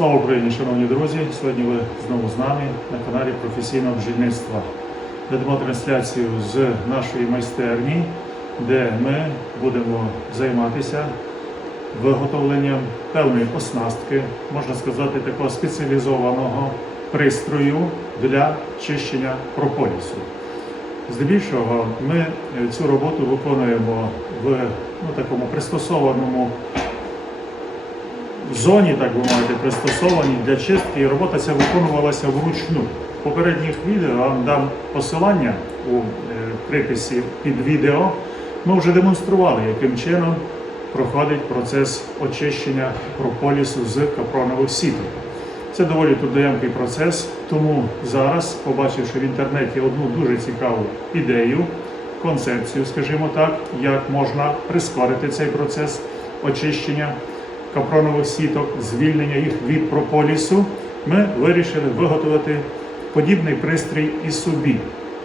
Слава Україні, шановні друзі! Сьогодні ви знову з нами на каналі професійного бджільництва. Ведемо трансляцію з нашої майстерні, де ми будемо займатися виготовленням певної оснастки, можна сказати, такого спеціалізованого пристрою для чищення прополісу. Здебільшого ми цю роботу виконуємо в ну, такому пристосованому зоні, так би мовити, пристосованій для чистки, і робота ця виконувалася вручну. В попередніх відео я вам дам посилання у е, приписі під відео. Ми вже демонстрували, яким чином проходить процес очищення прополісу з капронових сіток. Це доволі трудоємкий процес, тому зараз, побачивши в інтернеті одну дуже цікаву ідею, концепцію, скажімо так, як можна прискорити цей процес очищення капронових сіток, звільнення їх від прополісу, ми вирішили виготовити подібний пристрій і собі.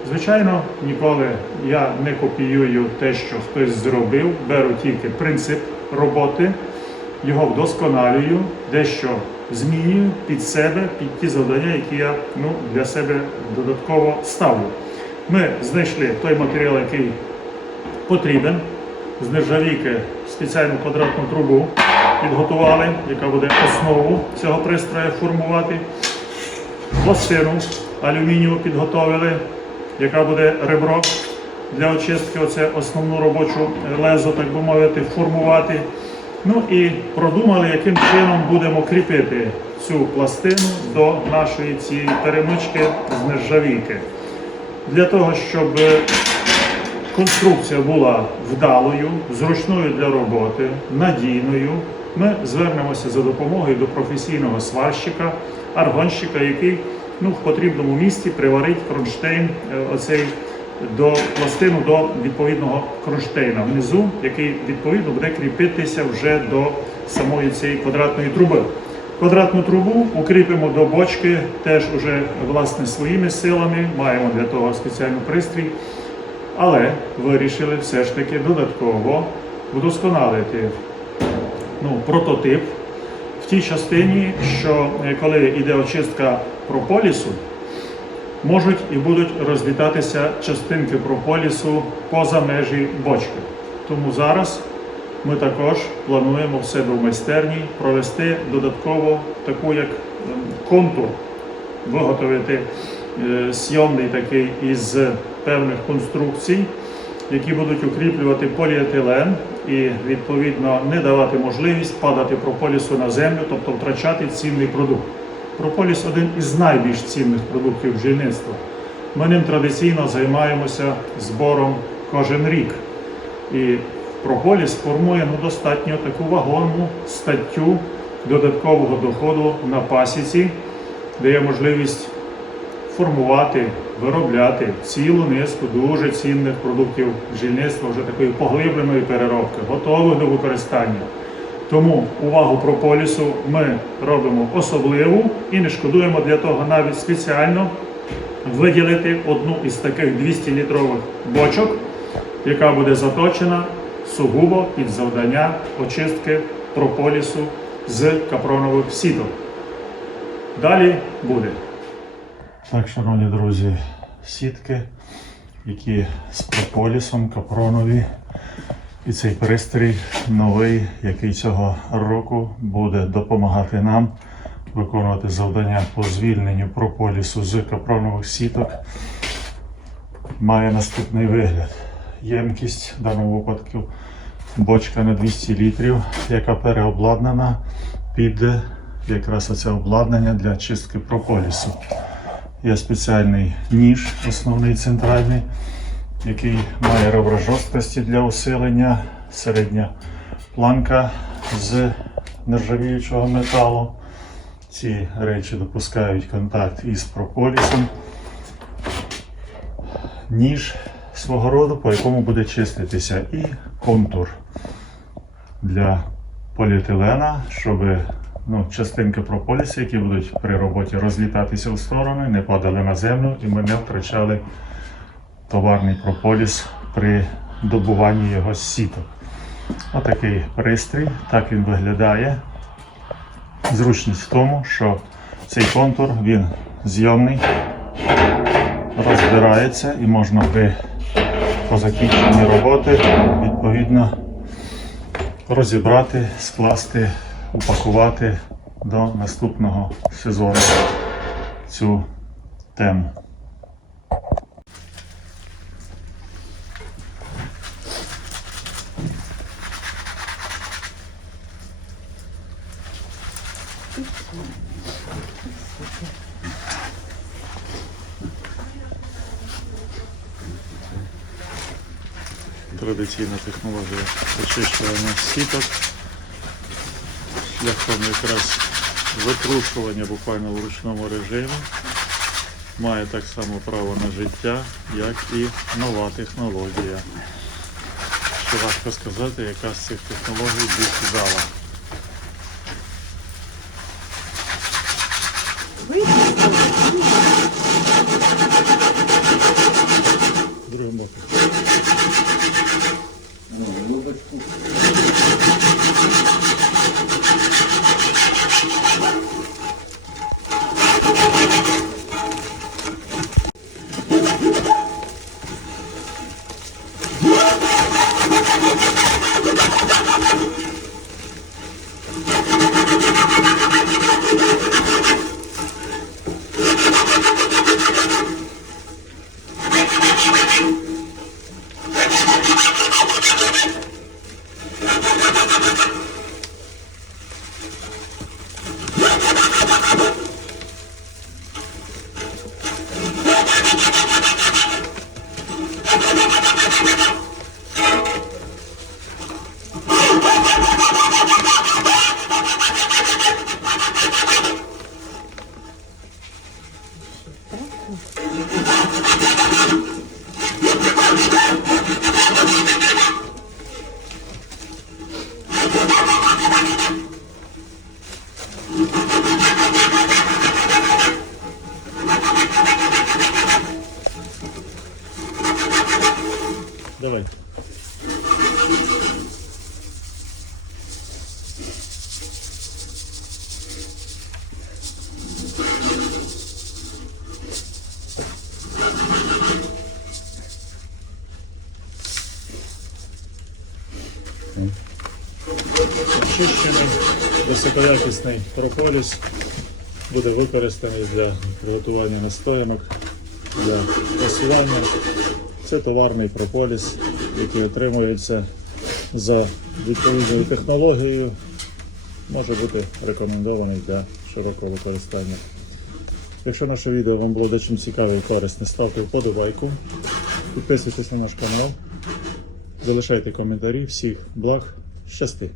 Звичайно, ніколи я не копіюю те, що хтось зробив, беру тільки принцип роботи, його вдосконалюю, дещо змінюю під себе, під ті завдання, які я ну, для себе додатково ставлю. Ми знайшли той матеріал, який потрібен. З нержавійки спеціальну квадратну трубу підготували, яка буде основу цього пристрою формувати. Пластину алюмінієву підготовили, яка буде ребро для очистки, оце основну робочу лезо, так би мовити, формувати. Ну і продумали, яким чином будемо кріпити цю пластину до нашої цієї перемички з нержавійки. Для того, щоб конструкція була вдалою, зручною для роботи, надійною. Ми звернемося за допомогою до професійного сварщика, аргонщика, який ну, в потрібному місці приварить кронштейн е, оцей до пластину до відповідного кронштейна внизу, який відповідно буде кріпитися вже до самої цієї квадратної труби. Квадратну трубу укріпимо до бочки теж уже власне своїми силами. Маємо для того спеціальний пристрій. Але вирішили все ж таки додатково вдосконалити ну, прототип в тій частині, що е, коли йде очистка прополісу, можуть і будуть розлітатися частинки прополісу поза межі бочки. Тому зараз ми також плануємо в себе в майстерні провести додатково таку як ем, контур, виготовити е, сйомний такий із певних конструкцій, які будуть укріплювати поліетилен і відповідно не давати можливість падати прополісу на землю, тобто втрачати цінний продукт. Прополіс один із найбільш цінних продуктів бджільництва. Ми ним традиційно займаємося збором кожен рік. І прополіс формує ну, достатньо таку вагонну статтю додаткового доходу на пасіці, де є можливість формувати, виробляти цілу низку дуже цінних продуктів бджільництва, вже такої поглибленої переробки, готових до використання. Тому увагу прополісу ми робимо особливу і не шкодуємо для того навіть спеціально виділити одну із таких 200-літрових бочок, яка буде заточена сугубо під завдання очистки прополісу з капронових сіток. Далі буде. Так, шановні друзі, сітки, які з прополісом, капронові. І цей пристрій новий, який цього року буде допомагати нам виконувати завдання по звільненню прополісу з капронових сіток, має наступний вигляд. Ємкість в даному випадку бочка на 200 літрів, яка переобладнана під якраз оце обладнання для чистки прополісу. Є спеціальний ніж, основний центральний, який має ребра жорсткості для усилення, середня планка з нержавіючого металу. Ці речі допускають контакт із прополісом. Ніж свого роду, по якому буде чиститися, і контур для поліетилена, щоб ну, частинки прополісу, які будуть при роботі розлітатися в сторони, не падали на землю і ми не втрачали товарний прополіс при добуванні його з сіток. Отакий пристрій, так він виглядає. Зручність в тому, що цей контур він зйомний, розбирається і можна при по закінченні роботи відповідно розібрати, скласти, упакувати до наступного сезону цю тему. Традиційна технологія очищування сіток шляхом якраз викрушування буквально в ручному режимі має так само право на життя, як і нова технологія. Що важко сказати, яка з цих технологій більш вдала. Другим боком. Давай. Очищений високоякісний прополіс буде використаний для приготування настоянок, для просування. Це товарний прополіс, який отримується за відповідною технологією, може бути рекомендований для широкого використання. Якщо наше відео вам було дечим цікаве і корисне, ставте вподобайку, підписуйтесь на наш канал, залишайте коментарі, всіх благ, щасти!